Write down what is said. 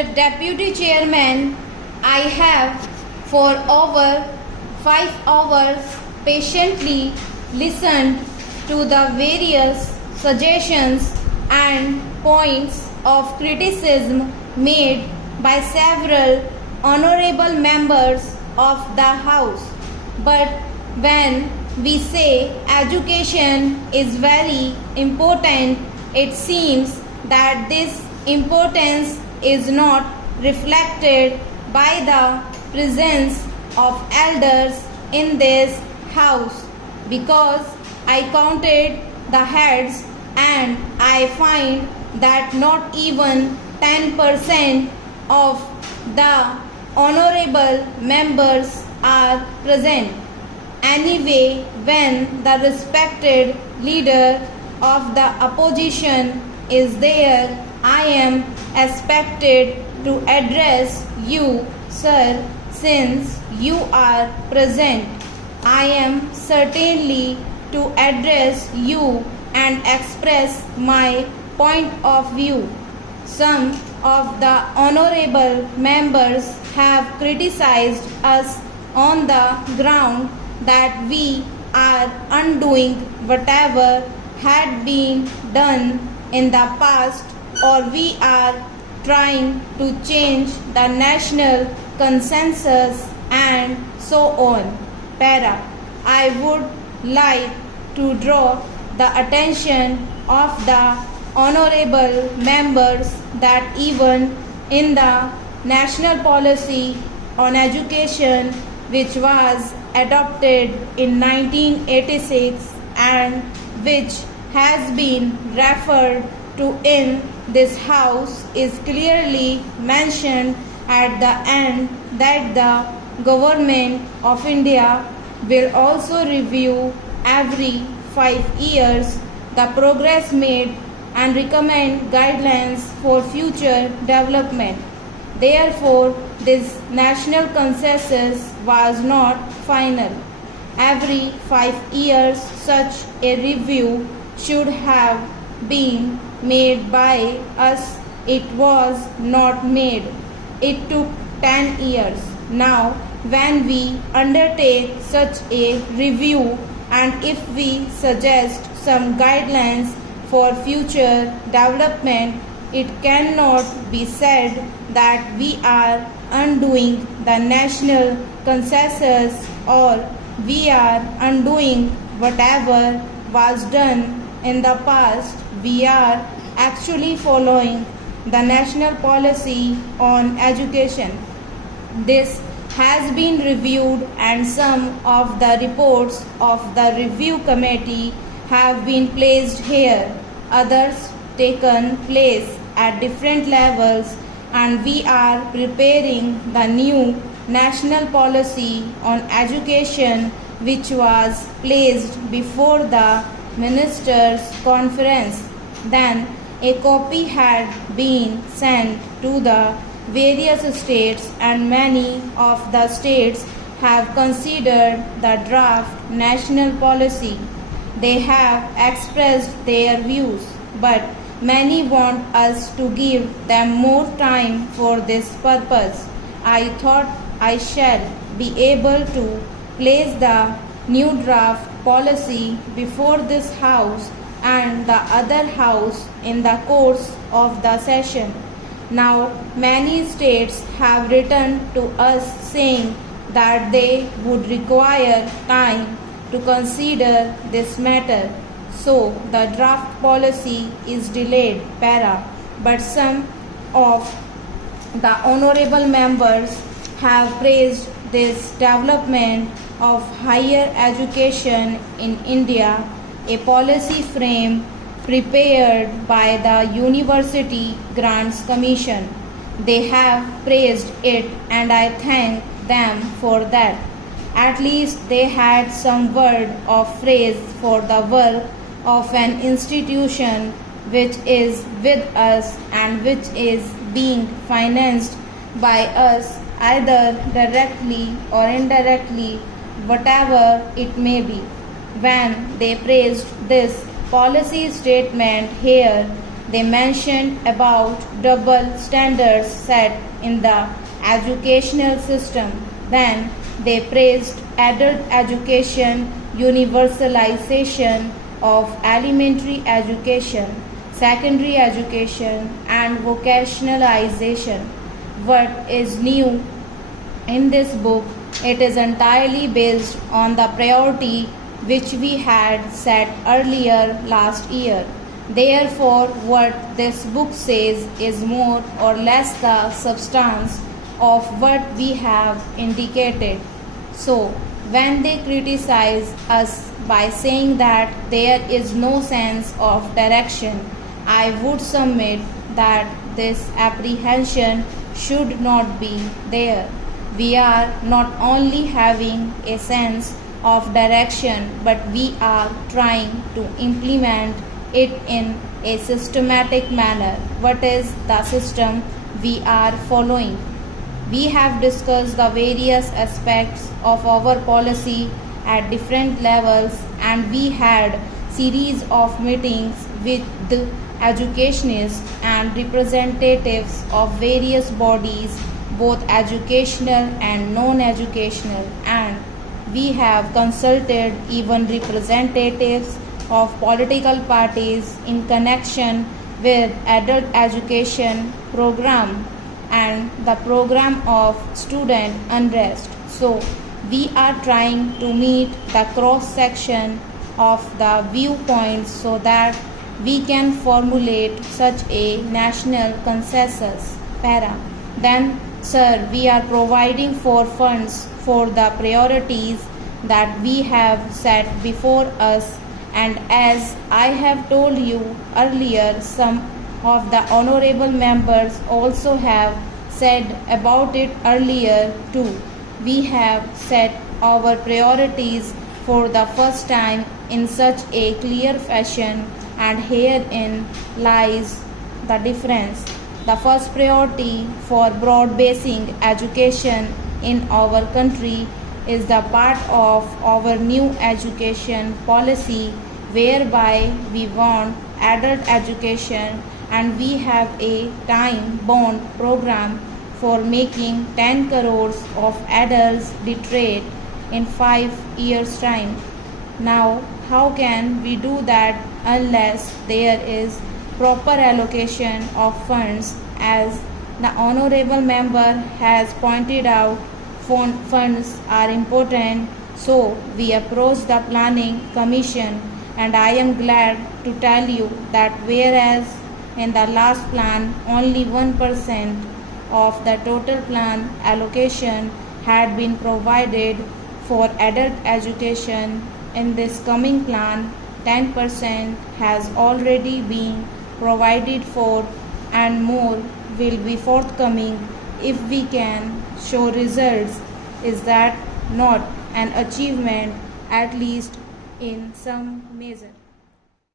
Mr. Deputy Chairman, I have for over 5 hours patiently listened to the various suggestions and points of criticism made by several honorable members of the House. But when we say education is very important, it seems that this importance is not reflected by the presence of elders in this house, because I counted the heads and I find that not even 10% of the honorable members are present. Anyway, when the respected leader of the opposition is there, I am expected to address you, sir, since you are present. I am certainly to address you and express my point of view. Some of the honorable members have criticized us on the ground that we are undoing whatever had been done in the past, or we are trying to change the national consensus and so on. Para. I would like to draw the attention of the honorable members that even in the national policy on education, which was adopted in 1986 and which has been referred to in this house, is clearly mentioned at the end that the government of India will also review every 5 years the progress made and recommend guidelines for future development. Therefore, this national consensus was not final. Every 5 years, such a review should have been made by us. It was not made. It took 10 years. Now, when we undertake such a review and if we suggest some guidelines for future development, it cannot be said that we are undoing the national consensus or we are undoing whatever was done in the past. We are actually following the national policy on education. This has been reviewed and some of the reports of the review committee have been placed here, others taken place at different levels, and we are preparing the new national policy on education which was placed before the ministers' conference. Then a copy had been sent to the various states and many of the states have considered the draft national policy. They have expressed their views, but many want us to give them more time for this purpose. I thought I shall be able to place the new draft policy before this House and the other House in the course of the session. Now, many states have written to us saying that they would require time to consider this matter. So, the draft policy is delayed, para. But some of the honorable members have praised this development of higher education in India, a policy frame prepared by the University Grants Commission. They have praised it and I thank them for that. At least they had some word of praise for the work of an institution which is with us and which is being financed by us either directly or indirectly, whatever it may be. When they praised this policy statement here, they mentioned about double standards set in the educational system. Then they praised adult education, universalization of elementary education, secondary education, and vocationalization. What is new in this book? It is entirely based on the priority which we had set earlier last year. Therefore, what this book says is more or less the substance of what we have indicated. So, when they criticize us by saying that there is no sense of direction, I would submit that this apprehension should not be there. We are not only having a sense of direction, but we are trying to implement it in a systematic manner. What is the system we are following? We have discussed the various aspects of our policy at different levels, and we had series of meetings with the educationists and representatives of various bodies, both educational and non-educational, and we have consulted even representatives of political parties in connection with adult education program and the program of student unrest. So we are trying to meet the cross section of the viewpoints so that we can formulate such a national consensus. Then, sir, we are providing for funds for the priorities that we have set before us, and as I have told you earlier, some of the honorable members also have said about it earlier too. We have set our priorities for the first time in such a clear fashion, and herein lies the difference. The first priority for broad basing education in our country is the part of our new education policy, whereby we want adult education, and we have a time bound program for making 10 crores of adults literate in 5 years' time. Now, how can we do that unless there is proper allocation of funds? As the honorable member has pointed out, funds are important, so we approached the planning commission, and I am glad to tell you that whereas in the last plan only 1% of the total plan allocation had been provided for adult education, in this coming plan 10% has already been provided for, and more will be forthcoming if we can show results. Is that not an achievement, at least in some measure?